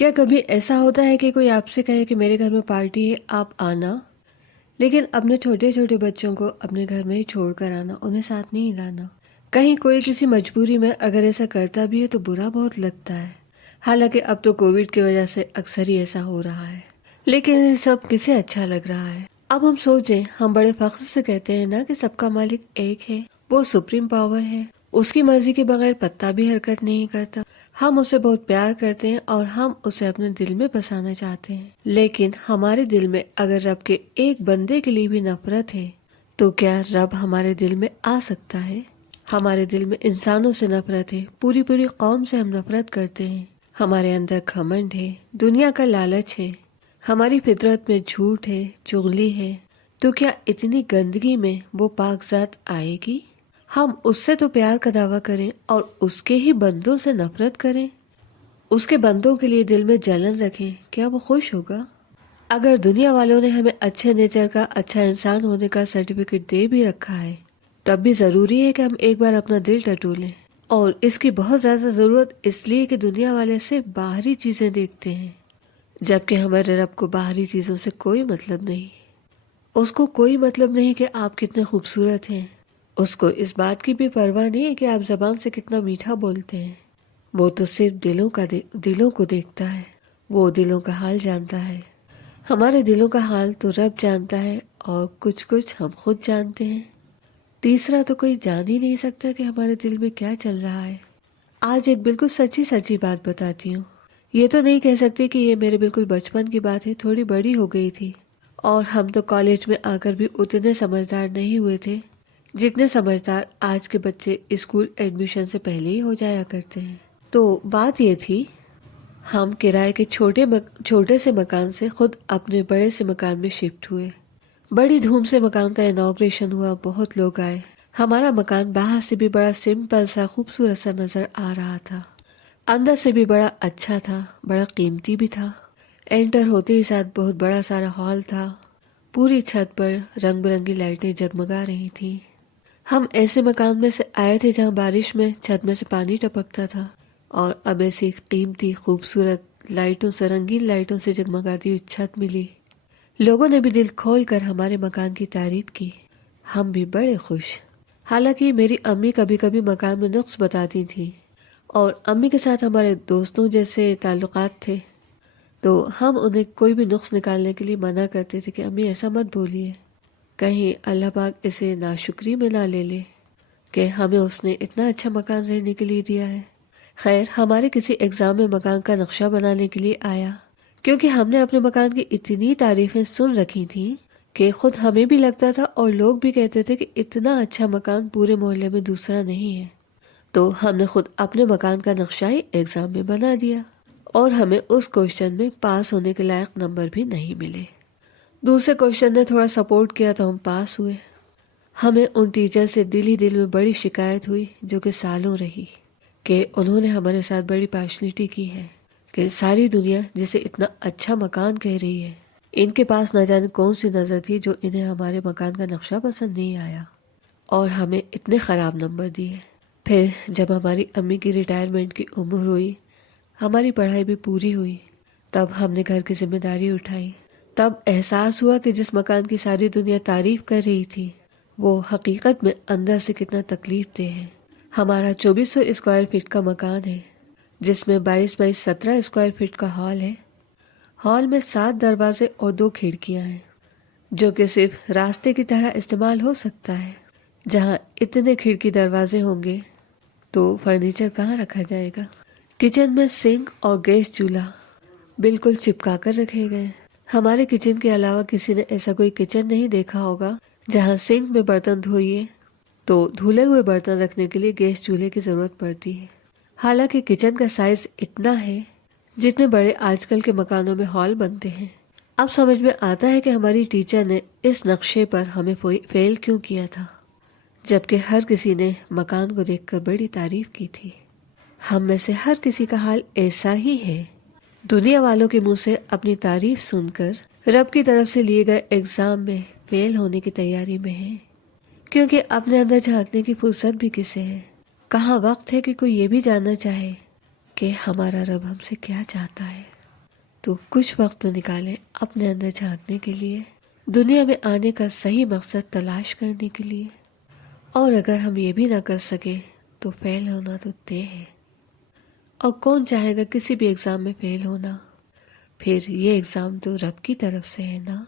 क्या कभी ऐसा होता है कि कोई आपसे कहे कि मेरे घर में पार्टी है, आप आना, लेकिन अपने छोटे छोटे बच्चों को अपने घर में ही छोड़ कर आना, उन्हें साथ नहीं लाना। कहीं कोई किसी मजबूरी में अगर ऐसा करता भी है तो बुरा बहुत लगता है। हालांकि अब तो कोविड की वजह से अक्सर ही ऐसा हो रहा है, लेकिन ये सब किसे अच्छा लग रहा है। अब हम सोचें, हम बड़े फख्र से कहते हैं ना कि सबका मालिक एक है, वो सुप्रीम पावर है, उसकी मर्जी के बगैर पत्ता भी हरकत नहीं करता। हम उसे बहुत प्यार करते हैं और हम उसे अपने दिल में बसाना चाहते हैं। लेकिन हमारे दिल में अगर रब के एक बंदे के लिए भी नफरत है तो क्या रब हमारे दिल में आ सकता है? हमारे दिल में इंसानों से नफरत है, पूरी पूरी कौम से हम नफरत करते हैं। हमारे अंदर घमंड है, दुनिया का लालच है, हमारी फितरत में झूठ है, चुगली है। तो क्या इतनी गंदगी में वो पाक ज़ात आएगी? हम उससे तो प्यार का दावा करें और उसके ही बंदों से नफरत करें, उसके बंदों के लिए दिल में जलन रखें, क्या वो खुश होगा? अगर दुनिया वालों ने हमें अच्छे नेचर का, अच्छा इंसान होने का सर्टिफिकेट दे भी रखा है, तब भी ज़रूरी है कि हम एक बार अपना दिल टटोलें। और इसकी बहुत ज़्यादा ज़रूरत इसलिए कि दुनिया वाले सिर्फ बाहरी चीज़ें देखते हैं, जबकि हमारे रब को बाहरी चीज़ों से कोई मतलब नहीं। उसको कोई मतलब नहीं कि आप कितने खूबसूरत हैं, उसको इस बात की भी परवाह नहीं है कि आप जबान से कितना मीठा बोलते हैं। वो तो सिर्फ दिलों को देखता है, वो दिलों का हाल जानता है। हमारे दिलों का हाल तो रब जानता है और कुछ कुछ हम खुद जानते हैं। तीसरा तो कोई जान ही नहीं सकता कि हमारे दिल में क्या चल रहा है। आज एक बिल्कुल सच्ची सच्ची बात बताती हूँ। ये तो नहीं कह सकती कि ये मेरे बिल्कुल बचपन की बात है, थोड़ी बड़ी हो गई थी और हम तो कॉलेज में आकर भी उतने समझदार नहीं हुए थे जितने समझदार आज के बच्चे स्कूल एडमिशन से पहले ही हो जाया करते हैं। तो बात ये थी, हम किराए के छोटे से मकान से खुद अपने बड़े से मकान में शिफ्ट हुए। बड़ी धूम से मकान का इनॉग्रेशन हुआ, बहुत लोग आए। हमारा मकान बाहर से भी बड़ा सिंपल सा खूबसूरत सा नजर आ रहा था, अंदर से भी बड़ा अच्छा था, बड़ा कीमती भी था। एंटर होते ही साथ बहुत बड़ा सारा हॉल था, पूरी छत पर रंग बिरंगी लाइटें जगमगा रही थी। हम ऐसे मकान में से आए थे जहाँ बारिश में छत में से पानी टपकता था और अब ऐसी कीमती खूबसूरत लाइटों से, रंगीन लाइटों से जगमगाती हुई छत मिली। लोगों ने भी दिल खोल कर हमारे मकान की तारीफ की, हम भी बड़े खुश। हालांकि मेरी अम्मी कभी कभी मकान में नुक्स बताती थी और अम्मी के साथ हमारे दोस्तों जैसे ताल्लुकात थे, तो हम उन्हें कोई भी नुक्स निकालने के लिए मना करते थे कि अम्मी ऐसा मत बोलिए, कहीं अल्लाह पाक इसे नाशुक्री में ना ले ले कि हमें उसने इतना अच्छा मकान रहने के लिए दिया है। खैर, हमारे किसी एग्ज़ाम में मकान का नक्शा बनाने के लिए आया, क्योंकि हमने अपने मकान की इतनी तारीफ़ें सुन रखी थी कि खुद हमें भी लगता था और लोग भी कहते थे कि इतना अच्छा मकान पूरे मोहल्ले में दूसरा नहीं है। तो हमने खुद अपने मकान का नक्शा ही एग्ज़ाम में बना दिया और हमें उस क्वेश्चन में पास होने के लायक नंबर भी नहीं मिले। दूसरे क्वेश्चन ने थोड़ा सपोर्ट किया तो हम पास हुए। हमें उन टीचर से दिल ही दिल में बड़ी शिकायत हुई जो कि सालों रही, कि उन्होंने हमारे साथ बड़ी पार्शलिटी की है, कि सारी दुनिया जिसे इतना अच्छा मकान कह रही है, इनके पास न जाने कौन सी नज़र थी जो इन्हें हमारे मकान का नक्शा पसंद नहीं आया और हमें इतने ख़राब नंबर दिए। फिर जब हमारी अम्मी की रिटायरमेंट की उम्र हुई, हमारी पढ़ाई भी पूरी हुई, तब हमने घर की जिम्मेदारी उठाई। तब एहसास हुआ कि जिस मकान की सारी दुनिया तारीफ कर रही थी वो हकीकत में अंदर से कितना तकलीफ दे है। हमारा 2400 स्क्वायर फीट का मकान है, जिसमें 22 बाई 17 स्क्वायर फीट का हॉल है। हॉल में 7 दरवाजे और 2 खिड़कियां हैं, जो कि सिर्फ रास्ते की तरह इस्तेमाल हो सकता है। जहां इतने खिड़की दरवाजे होंगे तो फर्नीचर कहाँ रखा जाएगा। किचन में सिंक और गैस चूल्हा बिल्कुल चिपका कर रखे गए। हमारे किचन के अलावा किसी ने ऐसा कोई किचन नहीं देखा होगा जहां सिंक में बर्तन धोइए तो धुले हुए बर्तन रखने के लिए गैस चूल्हे की जरूरत पड़ती है। हालांकि किचन का साइज इतना है जितने बड़े आजकल के मकानों में हॉल बनते हैं। अब समझ में आता है कि हमारी टीचर ने इस नक्शे पर हमें फेल क्यों किया था, जबकि हर किसी ने मकान को देखकर बड़ी तारीफ की थी। हम में से हर किसी का हाल ऐसा ही है, दुनिया वालों के मुंह से अपनी तारीफ सुनकर रब की तरफ से लिए गए एग्जाम में फेल होने की तैयारी में है। क्योंकि अपने अंदर झांकने की फुर्सत भी किसे है। कहाँ वक्त है कि कोई ये भी जानना चाहे कि हमारा रब हमसे क्या चाहता है। تو کچھ وقت تو نکالیں اپنے اندر جھانکنے کے لیے، دنیا میں آنے کا صحیح مقصد تلاش کرنے کے لیے۔ اور اگر ہم یہ بھی نہ کر سکے تو فیل ہونا تو طے ہے، اور کون چاہے گا کسی بھی ایگزام میں فیل ہونا؟ پھر یہ ایگزام تو رب کی طرف سے ہے نا۔